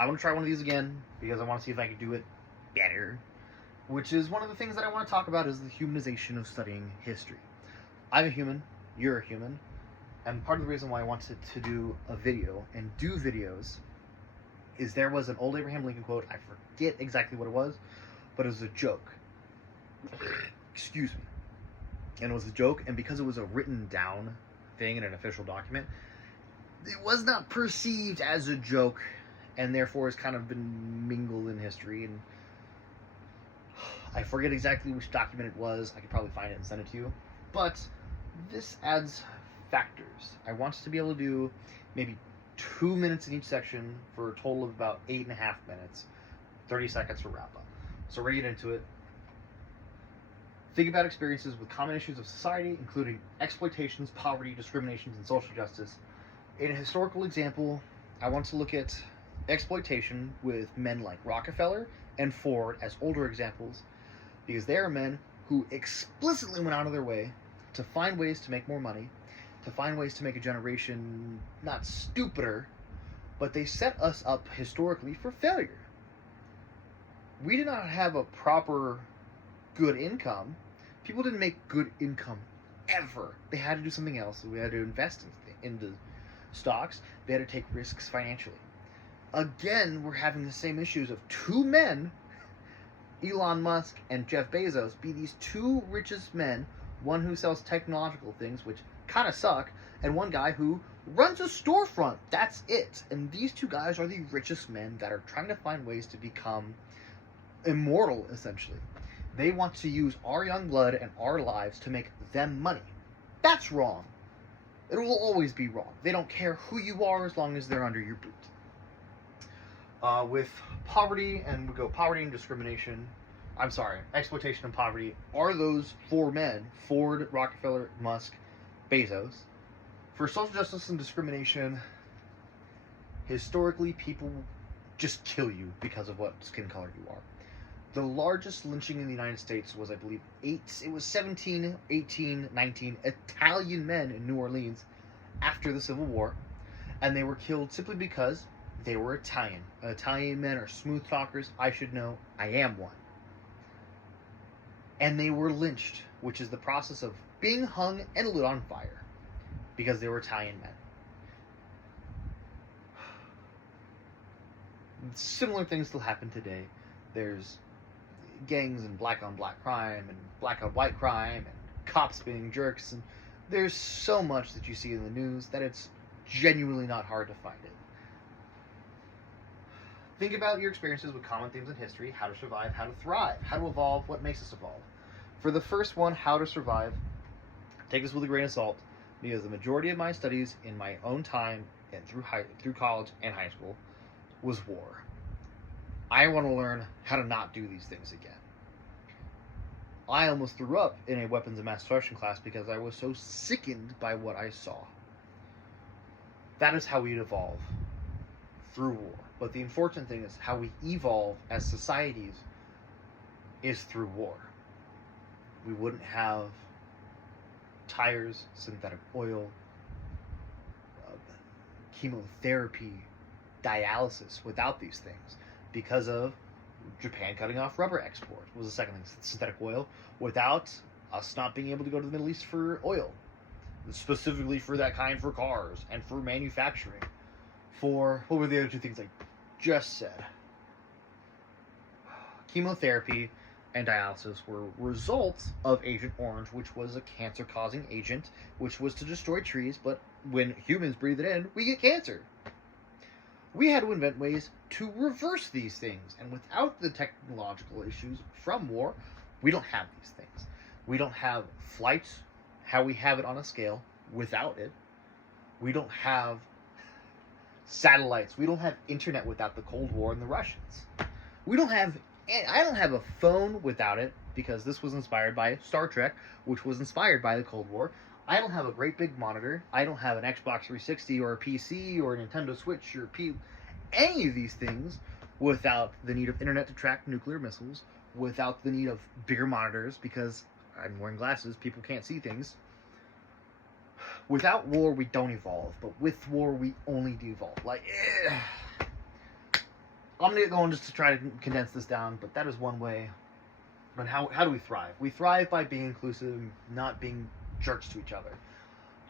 I want to try one of these again because I want to see if I can do it better. Which is one of the things that I want to talk about is the humanization of studying history. I'm a human, you're a human, and part of the reason why I wanted to do a video and do videos is there was an old Abraham Lincoln quote, I forget exactly what it was, but it was a joke. Excuse me. And it was a joke, and because it was a written down thing in an official document, it was not perceived as a joke, and therefore has kind of been mingled in history. And I forget exactly which document it was. I could probably find it and send it to you. But this adds factors. I want to be able to do maybe 2 minutes in each section for a total of about 8.5 minutes, 30 seconds to wrap up. So we're going to get into it. Think about experiences with common issues of society, including exploitations, poverty, discriminations, and social justice. In a historical example, I want to look at exploitation with men like Rockefeller and Ford as older examples, because they are men who explicitly went out of their way to find ways to make more money, to find ways to make a generation not stupider, but they set us up historically for failure. We did not have a proper good income. People didn't make good income ever. They had to do something else. We had to invest into stocks. They had to take risks financially. Again, we're having the same issues of two men, Elon Musk and Jeff Bezos, be these two richest men, one who sells technological things, which kind of suck, and one guy who runs a storefront. That's it. And these two guys are the richest men that are trying to find ways to become immortal, essentially. They want to use our young blood and our lives to make them money. That's wrong. It will always be wrong. They don't care who you are as long as they're under your boot. With poverty, and we go poverty and discrimination, exploitation and poverty, are those four men, Ford, Rockefeller, Musk, Bezos. For social justice and discrimination, historically, people just kill you because of what skin color you are. The largest lynching in the United States was, I believe, 17, 18, 19 Italian men in New Orleans after the Civil War, and they were killed simply because they were Italian. Italian men are smooth talkers. I should know. I am one. And they were lynched, which is the process of being hung and lit on fire because they were Italian men. Similar things still happen today. There's gangs and black on black crime and black on white crime and cops being jerks, and there's so much that you see in the news that it's genuinely not hard to find it. Think about your experiences with common themes in history: how to survive, how to thrive, how to evolve, what makes us evolve. For the first one, how to survive, take this with a grain of salt, because the majority of my studies in my own time and through college and high school was war. I want to learn how to not do these things again. I almost threw up in a weapons of mass destruction class because I was so sickened by what I saw. That is how we evolve, through war. But the unfortunate thing is how we evolve as societies is through war. We wouldn't have tires, synthetic oil, chemotherapy, dialysis without these things, because of Japan cutting off rubber export was the second thing. Synthetic oil, without us not being able to go to the Middle East for oil, specifically for that kind, for cars and for manufacturing. For what were the other two things I just said? Chemotherapy and dialysis were results of Agent Orange, which was a cancer-causing agent, which was to destroy trees, but when humans breathe it in, we get cancer. We had to invent ways to reverse these things, and without the technological issues from war, we don't have these things. We don't have flights, how we have it on a scale, without it. We don't have satellites. We don't have internet without the Cold War and the Russians. I don't have a phone without it, because this was inspired by Star Trek, which was inspired by the Cold War. I don't have a great big monitor. I don't have an Xbox 360 or a PC or a Nintendo Switch or any of these things without the need of internet to track nuclear missiles, without the need of bigger monitors, because I'm wearing glasses, people can't see things. Without war, we don't evolve, but with war, we only devolve. I'm gonna get going just to try to condense this down, but that is one way. But how do we thrive? We thrive by being inclusive, not being jerks to each other.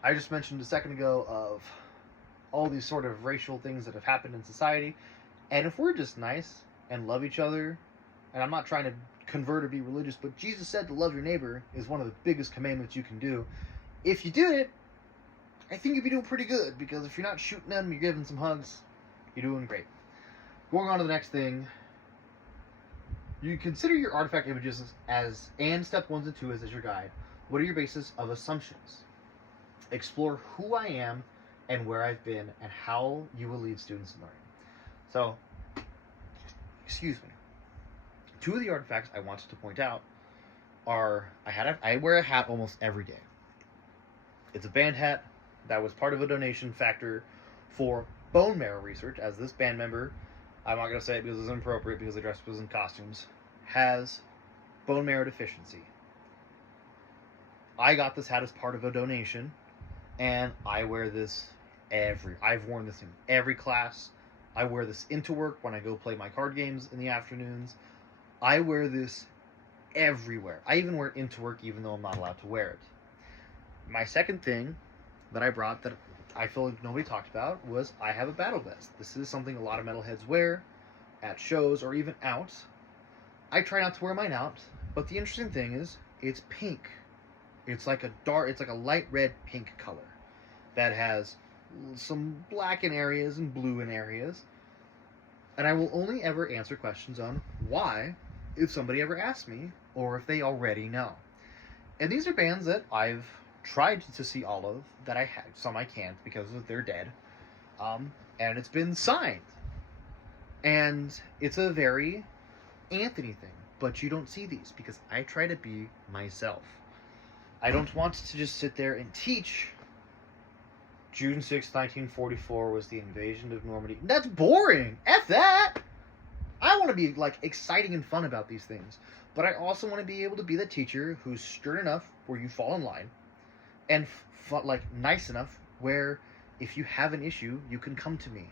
I just mentioned a second ago of all these sort of racial things that have happened in society, and if we're just nice and love each other, and I'm not trying to convert or be religious, but Jesus said to love your neighbor is one of the biggest commandments you can do. If you do it, I think you'd be doing pretty good, because if you're not shooting them, you're giving some hugs, you're doing great. Going on to the next thing, you consider your artifact images as, and step 1 and 2 as your guide. What are your basis of assumptions? Explore who I am and where I've been and how you will lead students in learning. So, excuse me. 2 of the artifacts I wanted to point out are, I wear a hat almost every day. It's a band hat that was part of a donation factor for bone marrow research, as this band member, I'm not going to say it because it's inappropriate because they dressed us in costumes, has bone marrow deficiency. I got this hat as part of a donation, and I wear this I've worn this in every class. I wear this into work when I go play my card games in the afternoons. I wear this everywhere. I even wear it into work even though I'm not allowed to wear it. My second thing that I brought that I feel like nobody talked about was I have a battle vest. This is something a lot of metalheads wear at shows or even out. I try not to wear mine out, but the interesting thing is it's pink. It's like a light red pink color that has some black in areas and blue in areas. And I will only ever answer questions on why if somebody ever asks me or if they already know. And these are bands that I've tried to see all of, that I had. Some I can't because they're dead. And it's been signed. And it's a very Anthony thing. But you don't see these because I try to be myself. I don't want to just sit there and teach June 6, 1944 was the invasion of Normandy. That's boring! F that! I want to be, like, exciting and fun about these things. But I also want to be able to be the teacher who's stern enough where you fall in line. And, nice enough where if you have an issue, you can come to me.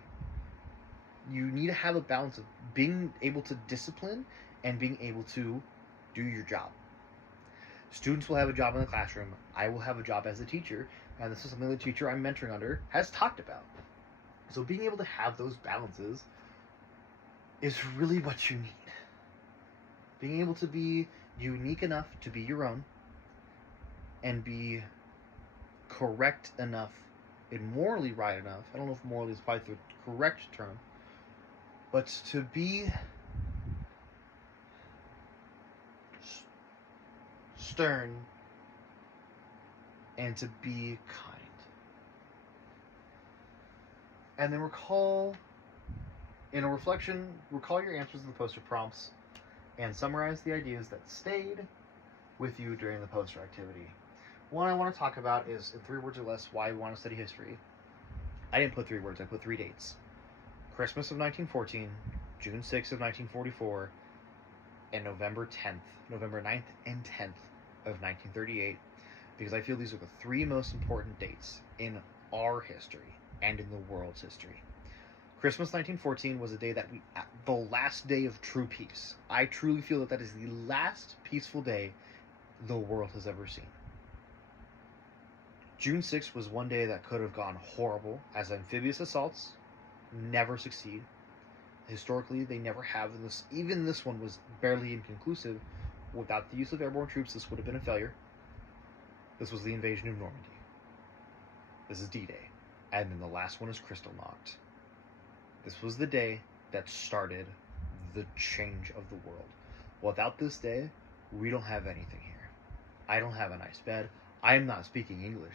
You need to have a balance of being able to discipline and being able to do your job. Students will have a job in the classroom. I will have a job as a teacher. And this is something the teacher I'm mentoring under has talked about. So being able to have those balances is really what you need. Being able to be unique enough to be your own and be correct enough and morally right enough. I don't know if morally is probably the correct term, but to be stern and to be kind. And then recall your answers to the poster prompts and summarize the ideas that stayed with you during the poster activity. One I want to talk about is, in 3 words or less, why we want to study history. I didn't put 3 words, I put 3 dates. Christmas of 1914, June 6th of 1944, and November 9th and 10th of 1938, because I feel these are the 3 most important dates in our history and in the world's history. Christmas 1914 was a day that the last day of true peace. I truly feel that is the last peaceful day the world has ever seen. June 6th was one day that could have gone horrible, as amphibious assaults never succeed. Historically, they never have. Even this one was barely inconclusive. Without the use of airborne troops, this would have been a failure. This was the invasion of Normandy. This is D-Day. And then the last one is Kristallnacht. This was the day that started the change of the world. Without this day, we don't have anything here. I don't have a nice bed. I am not speaking English.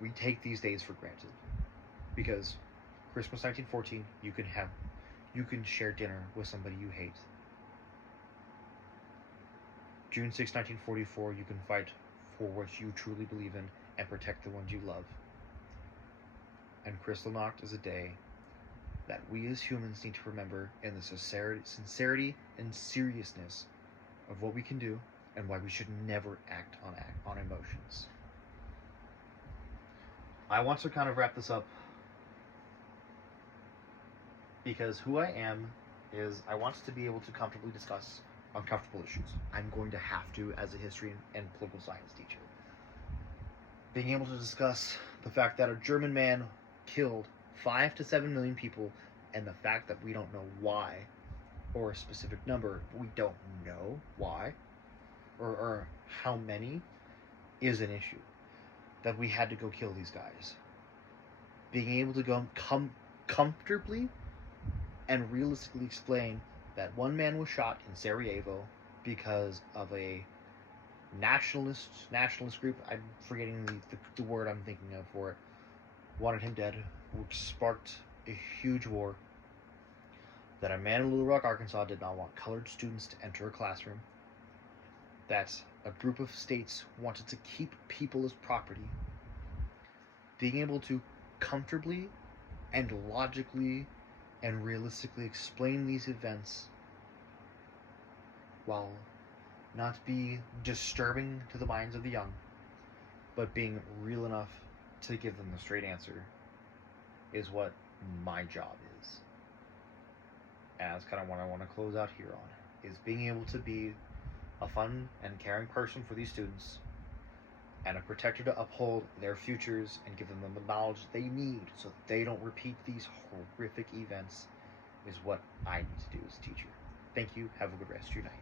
We take these days for granted. Because Christmas 1914, you can share dinner with somebody you hate. June 6, 1944, you can fight for what you truly believe in and protect the ones you love. And Kristallnacht is a day that we as humans need to remember in the sincerity and seriousness of what we can do and why we should never act on emotions. I want to kind of wrap this up Because who I am is I want to be able to comfortably discuss uncomfortable issues. I'm going to have to as a history and political science teacher. Being able to discuss the fact that a German man killed 5 to 7 million people, and the fact that we don't know why, or a specific number, we don't know why, or how many, is an issue. That we had to go kill these guys. Being able to go comfortably and realistically explain that one man was shot in Sarajevo because of a nationalist group, I'm forgetting the word I'm thinking of for it, wanted him dead, which sparked a huge war. That a man in Little Rock, Arkansas did not want colored students to enter a classroom. That a group of states wanted to keep people as property. Being able to comfortably and logically and realistically explain these events while not be disturbing to the minds of the young, but being real enough to give them the straight answer, is what my job is. And that's kind of what I want to close out here on, is being able to be a fun and caring person for these students, and a protector to uphold their futures and give them the knowledge they need so that they don't repeat these horrific events, is what I need to do as a teacher. Thank you. Have a good rest of your night.